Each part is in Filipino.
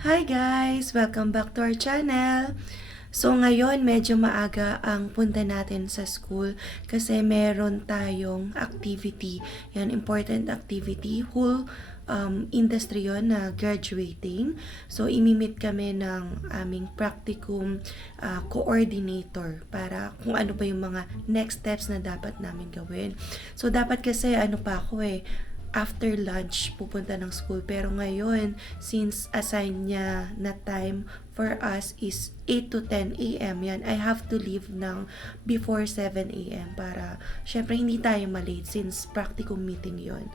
Hi guys! Welcome back to our channel! So ngayon medyo maaga ang punta natin sa school kasi meron tayong activity. Yan, important activity. Whole industry yon na graduating. So imimit kami ng aming practicum coordinator para kung ano ba yung mga next steps na dapat namin gawin. So dapat kasi ano pa ako after lunch pupunta ng school. Pero ngayon, since assign niya na time for us is 8 to 10 a.m. yan, I have to leave ng before 7 a.m. para syempre hindi tayo malate since practicum meeting yon.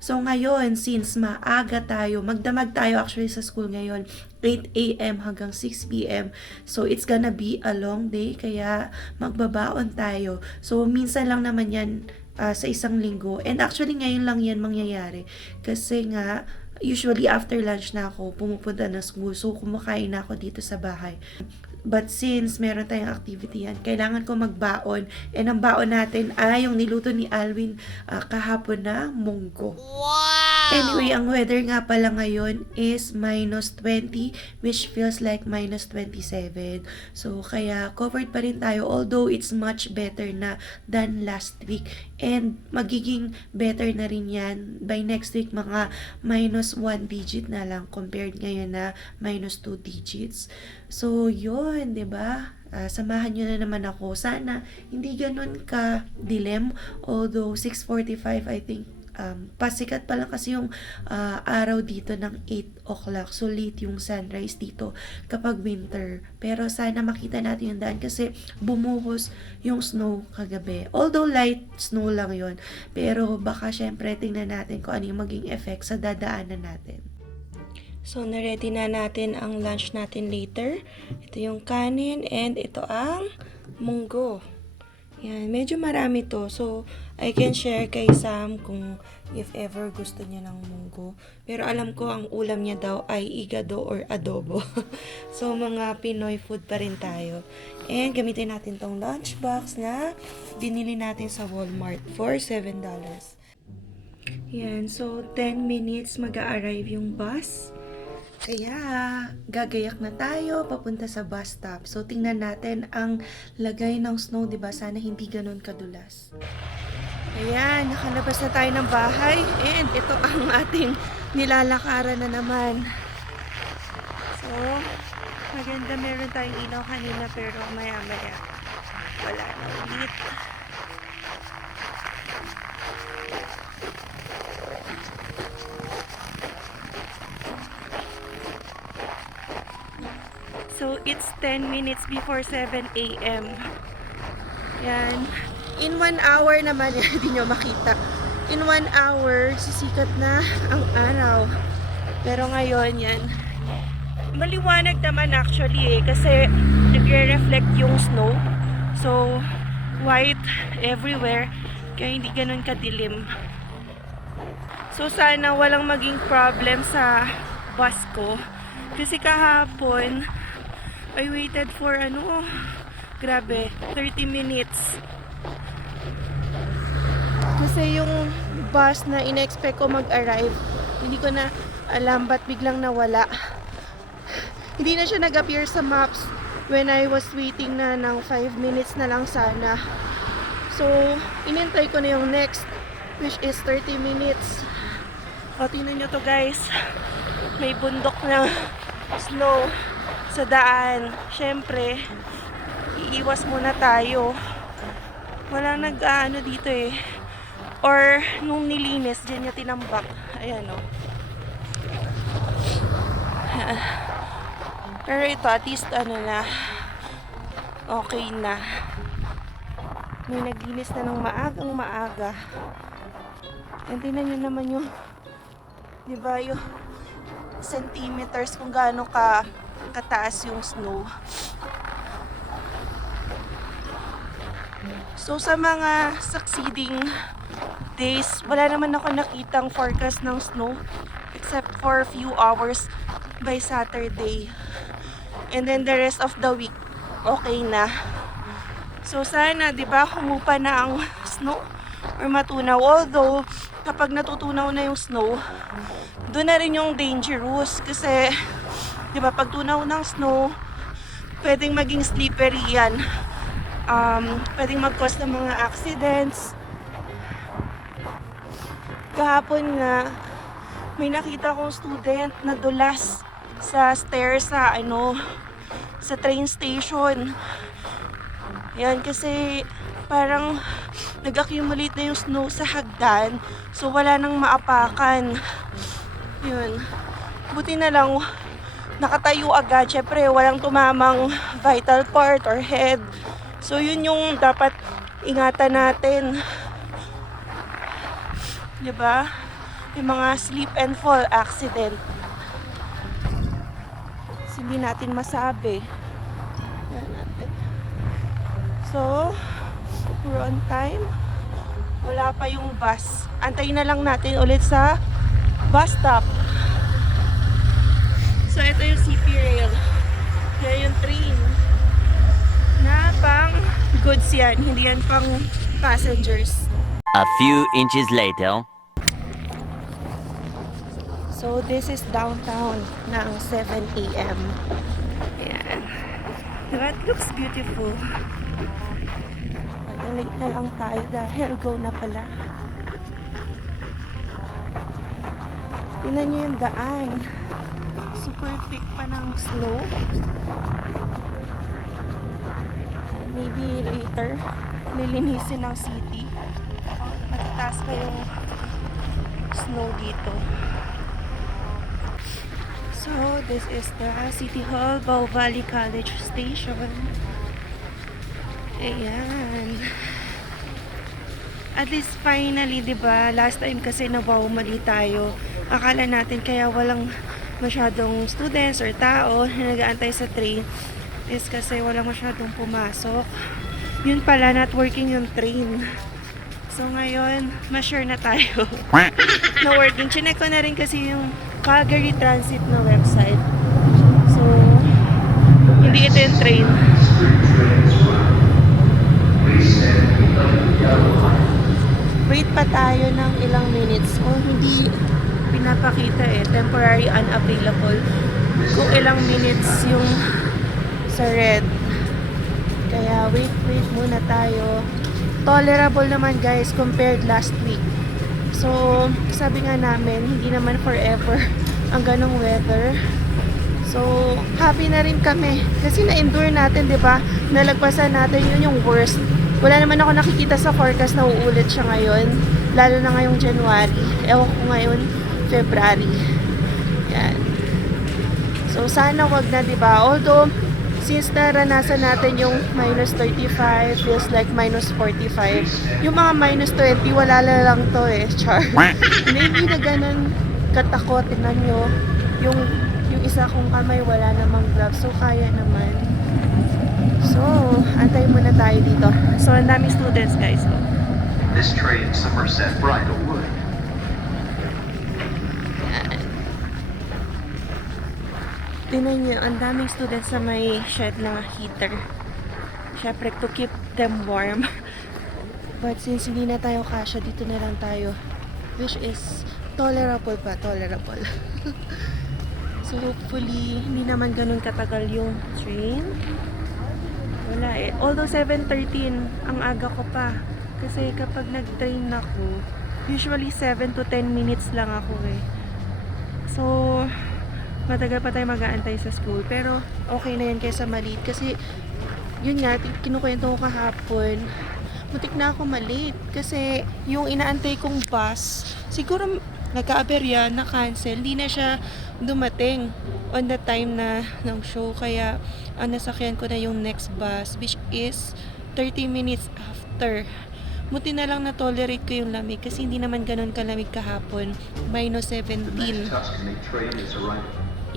So ngayon, since maaga tayo, magdamag tayo actually sa school ngayon, 8 a.m. hanggang 6 p.m. So it's gonna be a long day, kaya magbabaon tayo. So minsan lang naman yan sa isang linggo. And actually, ngayon lang yan mangyayari. Kasi nga, usually after lunch na ako, pumupunta ng school. So, kumakain na ako dito sa bahay. But since meron tayong activity yan, kailangan ko magbaon. And ang baon natin ay yung niluto ni Alwin kahapon na munggo. Wow! Anyway, ang weather nga pala ngayon is minus 20, which feels like minus 27. So, kaya covered pa rin tayo. Although, it's much better na than last week. And magiging better na rin yan. By next week, mga minus 1 digit na lang compared ngayon na minus 2 digits. So, yun, 'di ba? Samahan nyo na naman ako. Sana hindi ganun ka dilim. Although 6:45 I think pasikat pa lang kasi yung araw dito ng 8 o'clock. So late yung sunrise dito kapag winter. Pero sana makita natin yung daan kasi bumuhos yung snow kagabi. Although light snow lang yon, pero baka syempre tingnan natin kung ano yung maging effect sa dadaanan natin. So, na-ready na natin ang lunch natin later. Ito yung kanin and ito ang munggo. Yan, medyo marami to. So, I can share kay Sam kung if ever gusto niya ng munggo. Pero alam ko ang ulam niya daw ay igado or adobo. So, mga Pinoy food pa rin tayo. And gamitin natin tong lunchbox na binili natin sa Walmart for $7. Yan, so 10 minutes mag-a-arrive yung bus. Kaya, gagayak na tayo papunta sa bus stop. So, tingnan natin ang lagay ng snow, 'di ba? Sana hindi ganun kadulas. Ayan, nakalabas na tayo ng bahay. And ito ang ating nilalakaran na naman. So, maganda, meron tayong ilaw kanina pero maya-maya wala na ulit. So, it's 10 minutes before 7 a.m. Yan. In 1 hour naman, hindi nyo makita. In 1 hour, sisikat na ang araw. Pero ngayon, yan. Maliwanag naman actually kasi nagre-reflect yung snow. So, white everywhere. Kaya hindi ganun kadilim. So, sana walang maging problem sa bus ko. Kasi kahapon, I waited for grabe, 30 minutes. Kasi yung bus na in-expect ko mag-arrive, hindi ko na alam ba't biglang nawala. Hindi na siya nag-appear sa maps when I was waiting na ng 5 minutes na lang sana. So, inintay ko na yung next, which is 30 minutes. O, tingnan nyo to guys. May bundok na snow sa daan. Syempre, iiwas muna tayo. Walang nag-ano dito eh. Or, nung nilinis, dyan niya tinambak. Ayan o. Pero ito, at least na, okay na. May naglinis na ng maagang maaga. And tingnan nyo naman yung, diba, yung centimeters kung gaano kataas yung snow. So sa mga succeeding days, wala naman ako nakitang forecast ng snow except for a few hours by Saturday. And then the rest of the week, okay na. So sana, 'di ba, humupa na ang snow or matunaw. Although kapag natutunaw na yung snow, doon na rin yung dangerous kasi Di ba, pag tunaw ng snow, pwedeng maging slippery yan. Pwedeng mag-cause ng mga accidents. Kahapon nga, may nakita kong student na dulas sa stairs sa train station. Yan, kasi parang nag-accumulate na yung snow sa hagdan. So, wala nang maapakan. Yun. Buti na lang, nakatayo agad. Syempre, walang tumamang vital part or head. So, yun yung dapat ingatan natin. Diba? Yung mga slip and fall accident. Hindi natin masabi. Yan natin. So, we're on time. Wala pa yung bus. Antayin na lang natin ulit sa bus stop. So, ito yung CP Rail. Yan yung train. Na pang goods yan. Hindi yan pang passengers. A few inches later. So, this is downtown ng 7 a.m. Ayan. Diba? It looks beautiful. Late na lang tayo dahil go na pala. Tingnan nyo yung daan. Super thick pa ng snow. Maybe later, lilinisin ng city. Matataas pa yung snow dito. So, this is the City Hall, Bow Valley College Station. Ayan. At least finally, diba? Last time kasi nabawmali tayo. Akala natin kaya walang masyadong students or tao na nag-aantay sa train is kasi walang masyadong pumasok. Yun pala, not working yung train. So ngayon, ma-sure na tayo na working. Chinek ko na rin kasi yung Calgary Transit na website. So, hindi ito yung train. Wait pa tayo ng ilang minutes. Kung hindi pinapakita temporary unavailable. Kung ilang minutes yung sa red. Kaya wait muna tayo. Tolerable naman guys compared last week. So, sabi nga namin, hindi naman forever ang ganong weather. So, happy na rin kami. Kasi na-endure natin, di ba? Nalagpasan natin, yun yung worst. Wala naman ako nakikita sa forecast na uulit siya ngayon. Lalo na ngayong January. Ewan ko ngayon, February. Yan. So, sana wag na, di ba? Although, since naranasan natin yung minus 35, feels like minus 45. Yung mga minus 20, wala lang to char. Maybe na ganun katakot. Tingnan nyo, yung isa kong kamay wala namang gloves. So, kaya naman. So, antay muna tayo dito. So, ang daming students guys. This train Somerset Bridlewood. Tingnan nyo, ang daming students na may shed na heater. Syempre, to keep them warm. But since hindi na tayo kasya, dito na lang tayo. Which is tolerable pa, tolerable. So hopefully, hindi naman ganun katagal yung train. Wala Although 7:13, ang aga ko pa. Kasi kapag nag-train ako, usually 7 to 10 minutes lang ako So, matagal pa tayo mag-aantay sa school. Pero, okay na yan kaysa maliit. Kasi, yun nga, kinukwento ko kahapon, mutik na ako malate. Kasi, yung inaantay kong bus, siguro nagka-aberya, na-cancel. Hindi na siya dumating on the time na ng show. Kaya, ang nasakyan ko na yung next bus, which is 30 minutes after. Buti na lang na-tolerate ko yung lamig kasi hindi naman ganun kalamig kahapon. Minus 17.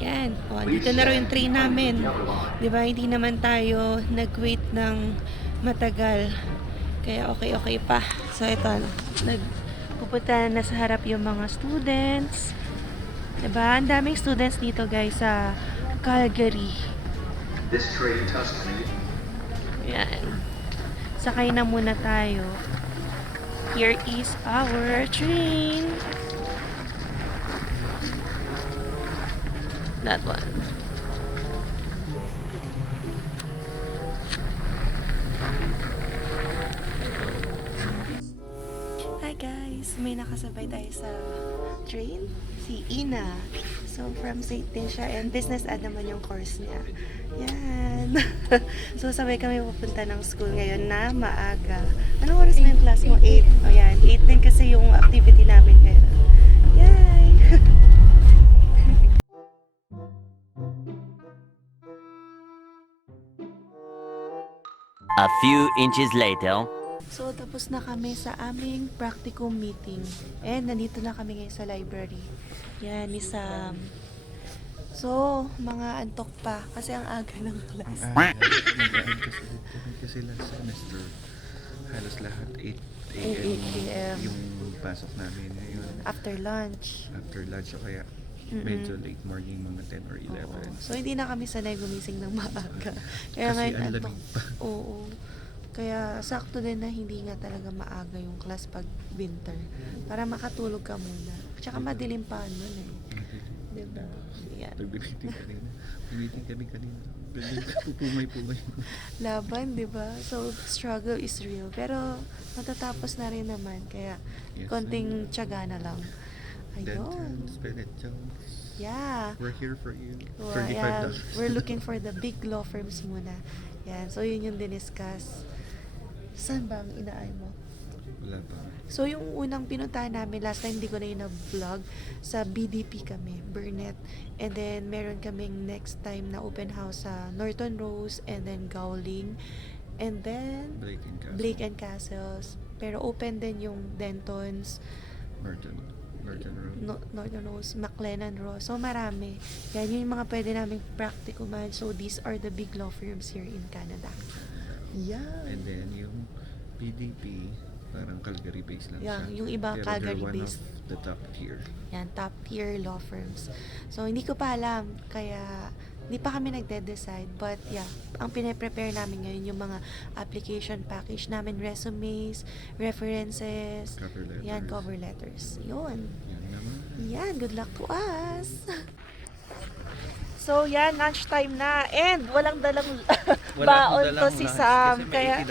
Yan. O, dito na rin yung train namin. Diba, hindi naman tayo nag-wait ng matagal. Kaya okay pa. So, ito. Pupunta na sa harap yung mga students. Diba, ang daming students dito guys sa Calgary. This train Tuscany. Yan. Sakay na muna tayo. Here is our train. That one. Guys, may nakasabay tayo sa train, si Ina. So, from St. din siya and business ad naman yung course niya. Yan. So, sabay kami pupunta ng school ngayon na maaga. Anong oras na yung class mo? 8. O yan, 8 din kasi yung activity namin ngayon. Yay! A few inches later. So, tapos na kami sa aming practicum meeting. And nandito na kami ngayon sa library. Yan, ni Sam. So, mga antok pa. Kasi ang aga ng class. Kasi last semester, halos lahat 8 8 a.m. a.m. yung pasok namin ngayon. After lunch. After lunch, o kaya medyo late morning, mga 10 or 11. Oo. So, hindi na kami sanay gumising ng maaga. Kaya Kasi ngayon, ang antok. lamig pa. Oo. Kaya sakto din na hindi nga talaga maaga yung class pag winter. Para makatulog ka muna. Tsaka madilim pa nun eh. Diba? Yan. Nag-meeting kanina. Meeting kami kanina. Pumay-pumay. Laban, di ba? So, struggle is real. Pero, matatapos na rin naman. Kaya, Yes, konting tiyaga na lang. Then, Ayun. Bennett Jones. Yeah. We're here for you. So, $35. ayan, we're looking for the big law firms muna. Yan. So, yun yung diniscuss. Saan ba ang inaay mo? Wala pa. So, yung unang pinuntahan namin, last time hindi ko na yun na-vlog, sa BDP kami, Burnett. And then, meron kaming next time na open house sa Norton Rose and then Gowling. And then, Blake and Castle. Blake and Castles. Pero open din yung Dentons, Norton Road. Norton Rose, McLennan Rose. So, marami. Yan yung mga pwede naming practicuman. So, these are the big law firms here in Canada. Yeah. And then yung PDP, parang Calgary based lang Yeah, siya. yung iba Pero Calgary they're one based. of the top tier. Yan, top tier law firms. So, hindi ko pa alam. Kaya, hindi pa kami nagde-decide. But, yeah, ang pine-prepare namin ngayon yung mga application package namin, resumes, references, Cover letters. yan, cover letters. Yun. Yan naman. Yan, good luck to us. So, yan, lunchtime na. And, walang dalang baon to si Sam. Kaya,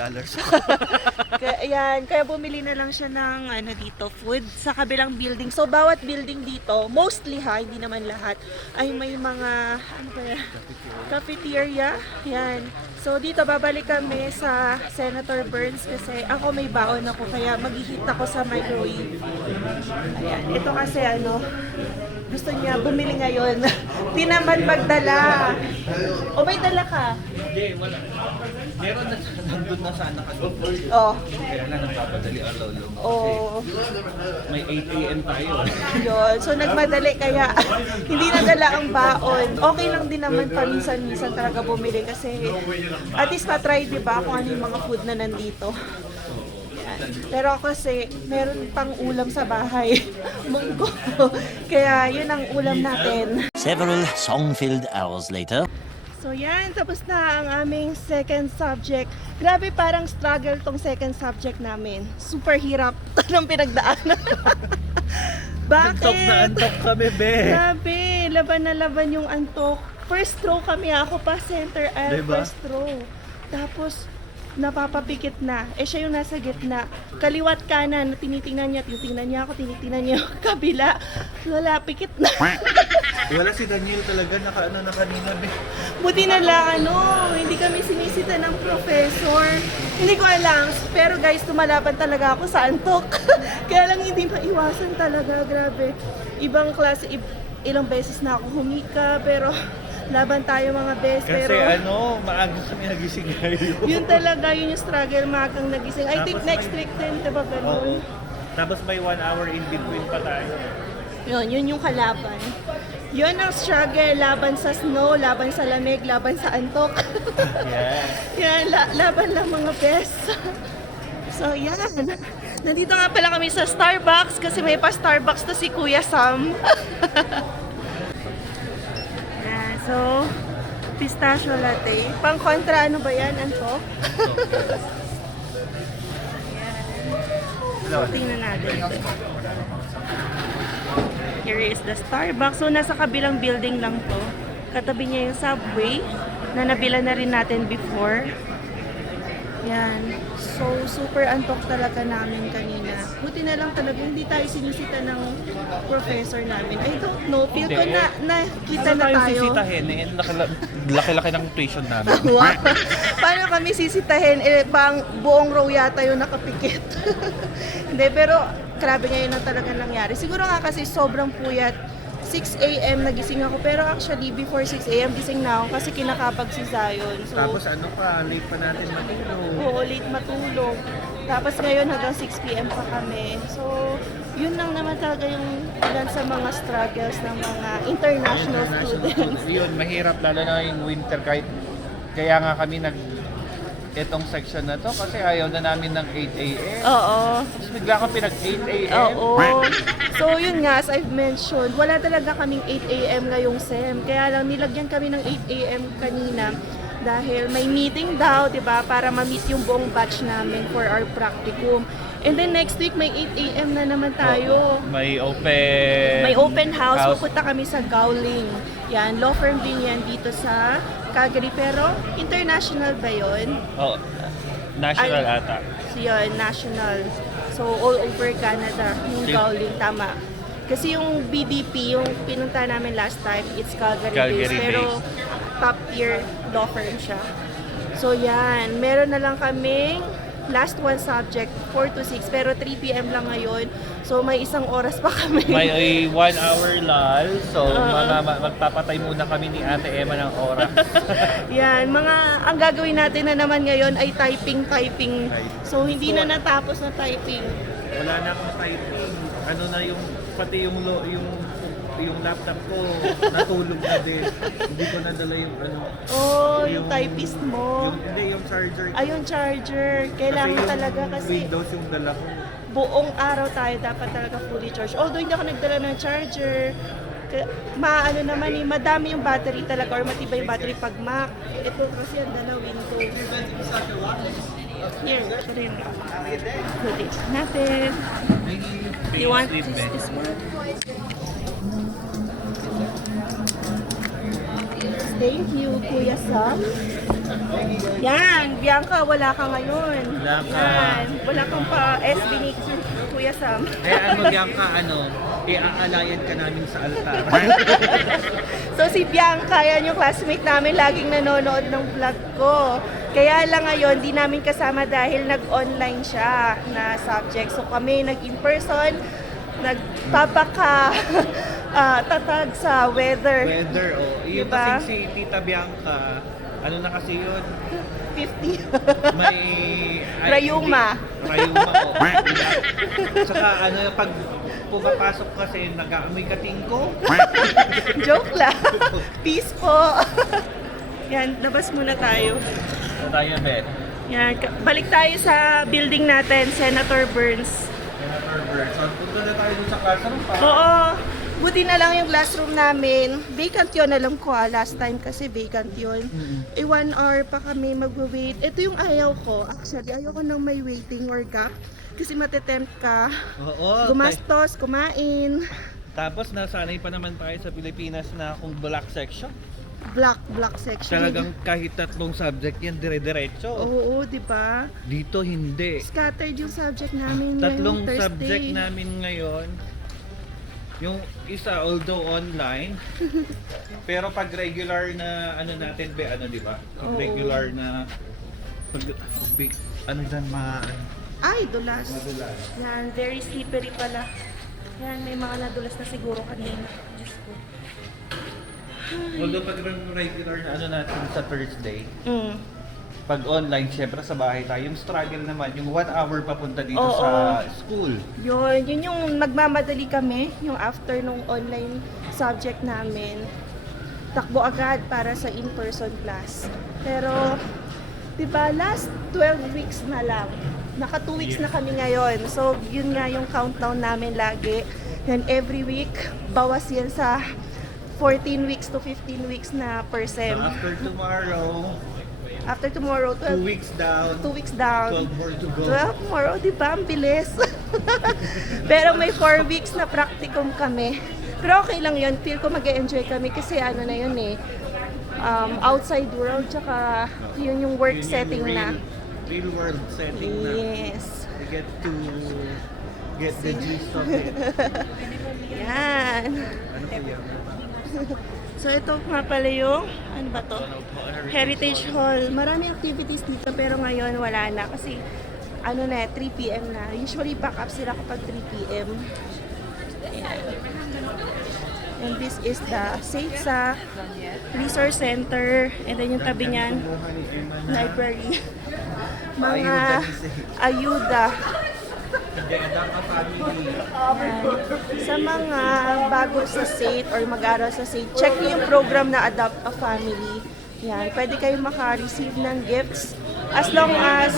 kaya bumili na lang siya ng ano dito, food sa kabilang building. So, bawat building dito, mostly hindi naman lahat, ay may mga, ano ba yan? Cafeteria. Yan. So, dito babalik kami sa Senator Burns kasi ako may baon ako, kaya mag-heat ako sa microwave. Ayan. Ito kasi gusto niya bumili ngayon. Di naman magdala. O may dala ka? Hindi, wala. Meron na nandun na sana kasi. Oh. Kaya lang nagpapadali ang lolo mo. Oh. May 8 a.m. tayo. Yun. So, nagmadali kaya hindi nadala ang baon. Okay lang din naman paminsan-minsan talaga bumili kasi at least na-try, di ba, kung ano yung mga food na nandito. Yan. Pero kasi meron pang ulam sa bahay. Munggo. Kaya yun ang ulam natin. Several song-filled hours later. So yan, tapos na ang aming second subject. Grabe, parang struggle tong second subject namin. Super hirap ng pinagdaanan. Bakit? Antok na antok kami, be. Grabe, laban na laban yung antok. First row kami, ako pa center aisle, Diba? first row. Tapos, napapapikit na. Siya yung nasa gitna. Kaliwat kanan, tinitingnan niya ako, tinitingnan niya yung kabila. Wala, pikit na. Wala si Daniel talaga, na kanina, be. Buti na lang, hindi kami sinisita ng professor. Hindi ko alam. Pero guys, tumalaban talaga ako sa antok. Kaya lang hindi maiwasan talaga, grabe. Ibang klase, ilang beses na ako humika, pero laban tayo mga best. Kasi Pero maaga kami nagising ngayon. yun talaga, yun yung struggle, magang nagising. I think Tapos next may- week din, diba Oo. ganun? Tapos may 1 hour in between pa tayo. Yun yung kalaban. Yun ang struggle, laban sa snow, laban sa lamig, laban sa antok. Yeah. Yan, laban lang mga best. So, yan. Nandito nga pala kami sa Starbucks kasi may pa-Starbucks to si Kuya Sam. Yan, so, pistachio latte. Pang kontra, ano ba yan? Antok? Yan. So, tingnan natin. Here is the Starbucks. So, nasa kabilang building lang to. Katabi niya yung Subway na nabila na rin natin before. Yan. So, super antok talaga namin kanina. Buti na lang talaga, hindi tayo sinisita ng professor namin. I don't know, feel ko Hindi. na nakita Saan na tayo tayo. sisitahin? Eh, laki-laki ng tuition namin. Wow. Paano kami sisitahin? Pang buong row yata yung nakapikit. Hindi, pero grabe ngayon na talaga nangyari. Siguro nga kasi sobrang puyat. 6 a.m. nagising ako, pero actually before 6 a.m. gising na ako kasi kinakapag si Zion. So, Tapos ano pa, late pa natin matulog. oo, late matulog. Tapos ngayon hanggang 6 p.m. pa kami. So, yun lang naman talaga yung ilan sa mga struggles ng mga international students. Yun, mahirap lalo na yung winter kahit kaya nga kami itong section na to kasi ayaw na namin ng 8 a.m. Oo. Tapos bigla kang pinag 8 a.m. Oo. So yun nga, as I've mentioned, wala talaga kaming 8 a.m. ngayong SEM. Kaya lang nilagyan kami ng 8 a.m. kanina dahil may meeting daw, 'di ba, para ma-meet yung buong batch namin for our practicum. And then next week may 8 a.m. na naman tayo. May open... May open house. Pupunta kami sa Gowling. Yan, law firm din yan dito sa Calgary. Pero international ba yun? Oh, national Ay. ata. So yun, national. So all over Canada, yung Yun. Gowling, tama. Kasi yung BDP, yung pinunta namin last time, it's Calgary, Calgary based. Pero top tier law firm siya. So yan, meron na lang kaming last one subject, 4 to 6, pero 3 p.m. lang ngayon. So may isang oras pa kami. May 1 hour lull. So magpapatay muna kami ni Ate Emma ng oras. Yan, ang gagawin natin na naman ngayon ay typing. So hindi na natapos na typing. Wala na akong typing. Ano na yung pati yung laptop ko natulog na din. Hindi ko nadala yung ano. Oh, yung typist mo. Yung charger. Ayun, charger. Kailangan yung talaga kasi Windows yung dala ko. buong araw tayo dapat talaga fully charged. Although hindi ako nagdala ng charger, maano naman madami yung battery talaga or matibay yung battery pag Mac. Ito kasi ang dala Windows. Here, ito rin. Put it natin. You want this one? Thank you, Kuya Sam. Yan, Bianca, wala ka ngayon. Wala ka. Yan, wala kang pa SB ni Kuya Sam. Kaya iaalayan ka namin sa altar. So si Bianca, yan yung classmate namin, laging nanonood ng vlog ko. Kaya lang ngayon, di namin kasama dahil nag-online siya na subject. So kami nag-in-person, nagpapaka tatag sa weather. Weather, oh. Yung Diba? kasing si Tita Bianca, ano na kasi yun? 50. May... Rayuma. Rayuma, oh. Saka ano, pag pumapasok kasi, nag-aamoy kating ko. Joke lang. Peace po. Yan, labas muna tayo. So tayo, Ben. Yan, balik tayo sa building natin, Senator Burns. Senator Bird. So, punta na tayo dun sa classroom pa. Oo. Buti na lang yung classroom namin. Vacant yun, alam ko last time kasi vacant yun. 1 hour pa kami mag-wait. Ito yung ayaw ko. Actually, ayaw ko nang may waiting or gap. Kasi matetempt ka. Oo. Gumastos, kumain. Tapos, nasanay pa naman tayo sa Pilipinas na kung black section. Black section. Talagang kahit 3 subject yan, dire-diretso. Oo, di ba? Dito, hindi. Scattered yung subject namin 3 ngayong Thursday. subject namin ngayon. Yung isa, although online, pero pag regular na ano natin, di ba? Pag Oo. regular na, ano dyan, Ay, dulas. madulas. Yan, very slippery pala. Yan, may mga nadulas na siguro kanina. Diyos ko. Although pag regular na ano natin sa Thursday, Mm. pag online, syempre sa bahay tayo, yung struggle naman, yung 1 hour papunta dito Oo. sa school. Yun yung nagmamadali kami, yung after nung online subject namin. Takbo agad para sa in-person class. Pero, di ba, last 12 weeks na lang. Naka 2 weeks na kami ngayon. So, yun nga yung countdown namin lagi. Yan, every week, bawas yan sa 14 weeks to 15 weeks na per So sem. after tomorrow, After tomorrow, 2 weeks down, 2 weeks down. 12 more to go. 12 more, oh, di ba? Ang bilis. Pero may 4 weeks na practicum kami. Pero okay lang yun. Feel ko mag-enjoy kami kasi ano na yun eh. Outside world, tsaka yun yung work Yun yung setting na. real world setting na. Yes. We get to get the gist of it. Yan. Ano po yan? So ito nga pala yung, ano ba to? Heritage Hall. Maraming activities dito pero ngayon wala na kasi ano na, 3 p.m. na. Usually back up sila kapag 3 p.m. Ayan. And this is the Seitsa Resource Center. And then yung tabi niyan, library. Mga ayuda. Adapt a family. Ayan. Sa mga bago sa SAIT or mag-aral sa SAIT, check niyo yung program na Adopt a Family. Yan, pwede kayong maka-receive ng gifts as long as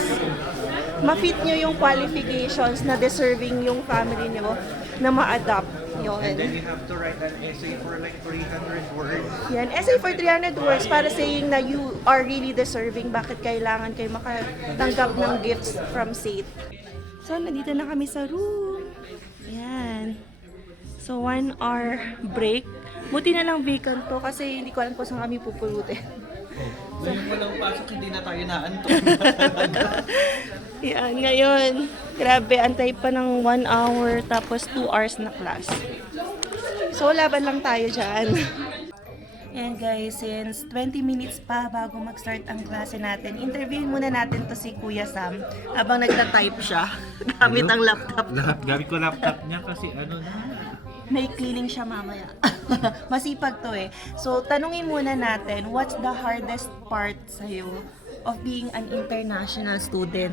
ma-fit nyo yung qualifications na deserving yung family nyo na ma-adopt. And then Yun. you have to write an essay for like 300 words. Yan, essay for 300 words para saying na you are really deserving, bakit kailangan kayo makatanggap ng gifts from SAIT. So, nandito na kami sa room. Yan. So, 1 hour break. Buti na lang vacant to kasi hindi ko alam kung saan kami pupulutin. So, yung walang pasok, hindi na tayo naantok. Yan, ngayon. Grabe, antay pa ng 1 hour tapos 2 hours na class. So, laban lang tayo dyan. And guys, since 20 minutes pa bago mag-start ang klase natin, interviewin muna natin to si Kuya Sam habang nagta-type siya gamit ang laptop. Gamit ko laptop niya kasi ano na. May cleaning siya mamaya. Masipag to eh. So, tanungin muna natin, what's the hardest part sa'yo of being an international student?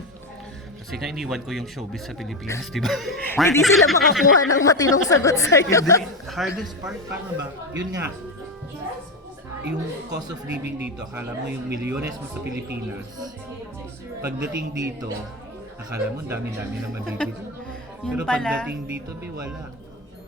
Kasi nga iniwan ko yung showbiz sa Pilipinas, di ba? Hindi sila makakuha ng matinong sagot sa'yo. Hindi. Hardest part, paano ba? Yun nga. Yung cost of living dito, akala mo yung milyones mo sa Pilipinas. Pagdating dito, akala mo dami-dami na mabibili. Yun Pero pala. pagdating dito, wala.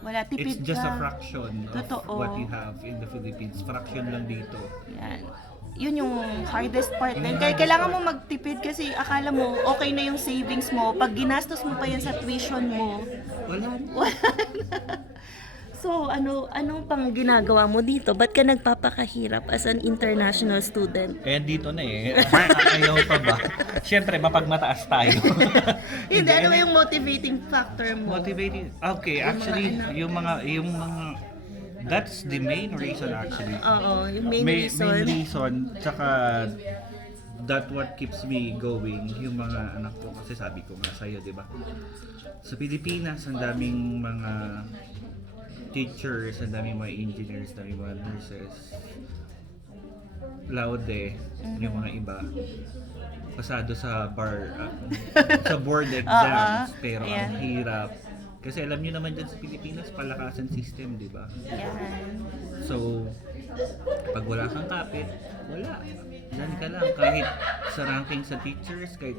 Wala, tipid It's just ka. a fraction Totoo. of what you have in the Philippines. Fraction lang dito. Yan. Yun yung hardest part din. Kaya kailangan mo magtipid kasi akala mo okay na yung savings mo. Pag ginastos mo pa yan sa tuition mo, Wala. wala na. So, anong pang ginagawa mo dito? Ba't ka nagpapakahirap as an international student? Eh, dito na eh. Ayaw pa ba? Siyempre, mapagmataas tayo. Hindi, ano yung motivating factor mo? Motivating. Okay, actually, yung mga, that's the main reason actually. Oo, yung main reason. Main reason, tsaka that what keeps me going, yung mga anak ko, kasi sabi ko nga sa'yo, di ba? Sa Pilipinas, ang daming mga teachers, ang daming mga engineers, ang daming mga nurses. Laude, yung mga iba. Pasado sa sa board exams, pero Ayan. ang hirap. Kasi alam niyo naman dyan sa Pilipinas, palakasan system, di ba? Yan. So, pag wala kang kapit, wala. Diyan ka lang. Kahit sa ranking sa teachers, kahit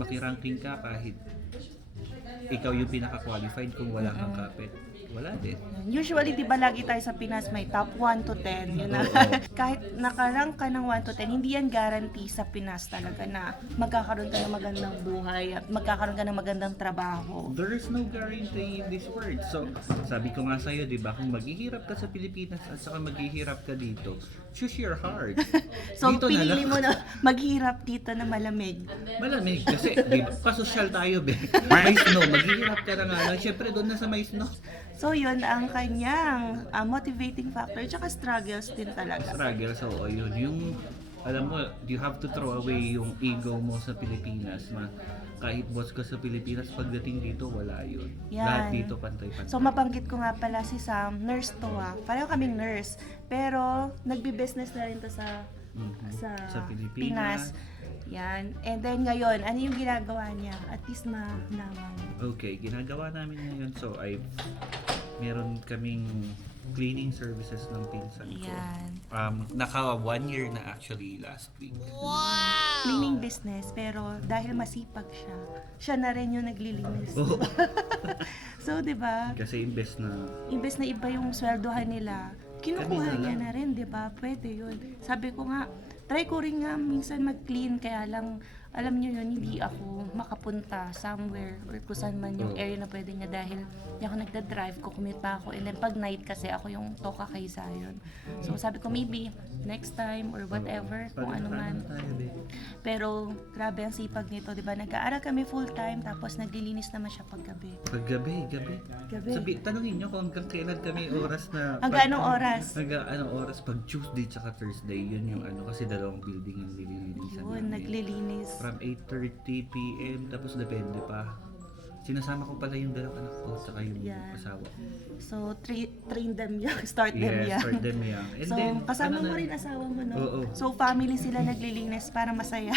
makiranking ka, kahit ikaw yung pinaka-qualified kung wala kang kapit, wala din. Usually, di ba lagi tayo sa Pinas may top 1 to 10. Yun na. Oo. Kahit nakarank ka ng 1 to 10, hindi yan guarantee sa Pinas talaga na magkakaroon ka ng magandang buhay at magkakaroon ka ng magandang trabaho. There is no guarantee in this world. So, sabi ko nga sa'yo, di ba, kung maghihirap ka sa Pilipinas at saka maghihirap ka dito, choose your heart. So, Dito na pinili lang. mo na maghirap dito na malamig. Malamig kasi, di ba, pasosyal tayo, be. May snow, maghihirap ka na nga lang. Siyempre, doon na sa may snow. So, yun ang kanyang motivating factor tsaka struggles din talaga. Struggle, so yun. Yung, alam mo, you have to throw away yung ego mo sa Pilipinas na kahit boss ka sa Pilipinas, pagdating dito, wala yun. Yan. Lahat dito pantay-pantay. So, mabanggit ko nga pala si Sam, nurse to Pareho kaming nurse. Pero, nagbi-business na rin to sa Sa Pilipinas. Pinas. Yan. And then ngayon, ano yung ginagawa niya? At least malaman. Okay, ginagawa namin ngayon. So, meron kaming cleaning services ng pinsan ko. Yan. Naka 1 year na actually last week. Cleaning business, pero dahil masipag siya na rin yung naglilinis. Oo. So, di ba? Kasi imbes na Imbes na iba yung sweldohan nila, kinukuha Kanina niya lang. na rin, di ba? Pwede yun. Sabi ko nga, try ko rin nga minsan mag-clean, kaya lang, alam niyo yun, hindi ako makapunta somewhere or kung saan man yung area na pwede niya dahil hindi ako nagda-drive, kukumute pa ako. And then pag night kasi ako yung toka kay Zion. So sabi ko maybe next time or whatever, kung ano man. Pero grabe ang sipag nito, di ba? Nag-aaral kami full time tapos naglilinis naman siya paggabi. Gabi. Gabi. Tanungin nyo kung hanggang kailan kami oras na... Hanggang anong oras? Hanggang anong oras? Pag Tuesday tsaka Thursday, yun yung ano, kasi dalawang building yung nililinisan Yun, naglilinis. From 8:30 p.m. tapos depende pa. Sinasama ko pala yung dalawang anak ko tsaka yung asawa. So, train them young, start them young. Start them young. And So, then, kasama ano mo na- rin asawa mo, no? Oo. So, family sila naglilinis para masaya.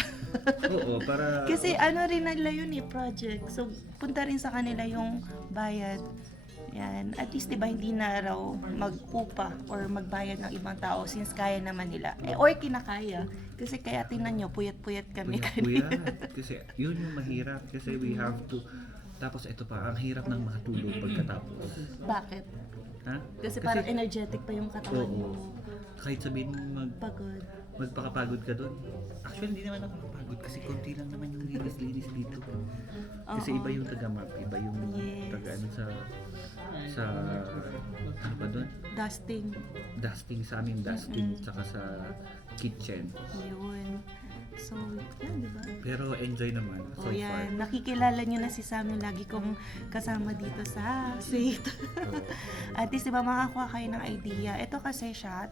Oo, para... Kasi ano rin nila yun project. So, punta rin sa kanila yung bayad. Yan. At least, diba, hindi na raw mag-upa or magbayad ng ibang tao since kaya naman nila. Or kinakaya. Kasi kaya tingnan nyo, puyat-puyat kami kanina. Puyat. Kasi yun yung mahirap. Kasi we have to... Tapos ito pa, ang hirap ng makatulog pagkatapos. Bakit? Ha? Kasi parang energetic pa yung katawan mo. Kahit sabihin mo Pagod. magpakapagod ka doon. Actually, hindi naman ako mapagod kasi konti lang naman yung linis-linis dito. Kasi Oo. iba yung taga-map, iba yung Yes. taga-ano sa ano ba doon? Dusting. Dusting sa amin, dusting, tsaka sa kitchen. Yun. So, yan, di ba? Pero enjoy naman so O yan, nakikilala nyo na si Sam yung lagi kong kasama dito sa Faith. At least, di ba, makakuha kayo ng idea. Ito kasi siya,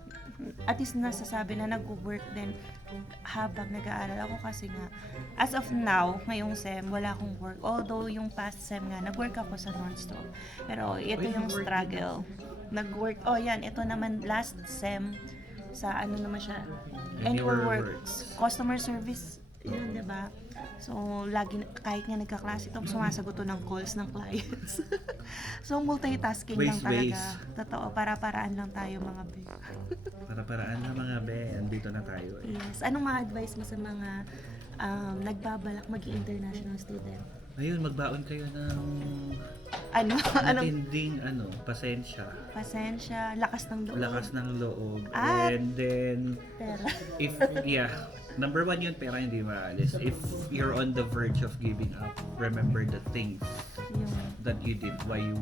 at least nasasabi na nag-work din habang nag-aaral ako kasi nga, as of now, ngayong SEM, wala akong work. Although, yung past SEM nga, nag-work ako sa non-stop. Pero ito Uy, yung nag-work struggle. Nag-work, yan, ito naman last SEM, sa ano naman siya, Anywhere Works, customer service, yun, di ba? So, lagi, kahit nga nagkaklase ito, sumasagot to ng calls ng clients. So, multitasking lang talaga. Totoo, para-paraan lang tayo mga be. Para-paraan na mga be, andito na tayo. Yes. Anong ma-advise mo sa mga nagbabalak maging international student? Ayun, magbaon kayo ng Anong matinding pasensya. pasensya, lakas ng loob, Lakas ng loob. At- And then, pera. if, number one yun, pera hindi maalis. If you're on the verge of giving up, remember the things Yung, that you did, why you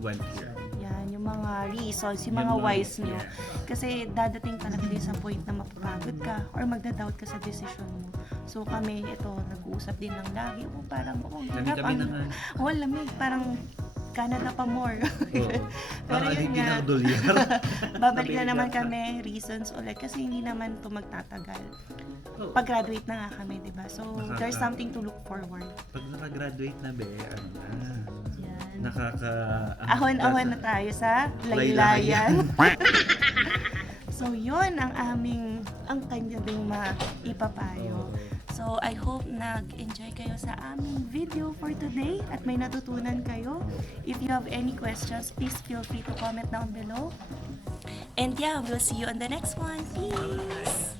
went here. yan, yung mga reasons, yung Yung mga mga- whys nyo. yeah. Kasi dadating talaga din sa point na mapapagod ka or magda-doubt ka sa decision mo. So kami, ito, nag-uusap din lang lagi. Parang, hirap Kami naman. Lamig. Parang Canada pa more. Oo. Pero Para yun hindi nga, dolyar. babalik na naman kami, reasons ulit. Kasi hindi naman to magtatagal. Oo. Pag-graduate na nga kami, di ba? So, there's something to look forward. Pag nakagraduate na be, Yan. ang- Ahon-ahon na tayo sa laylayan. So, yun ang kanya ding maipapayo. So, I hope nag-enjoy kayo sa aming video for today at may natutunan kayo. If you have any questions, please feel free to comment down below. And yeah, we'll see you on the next one. Peace!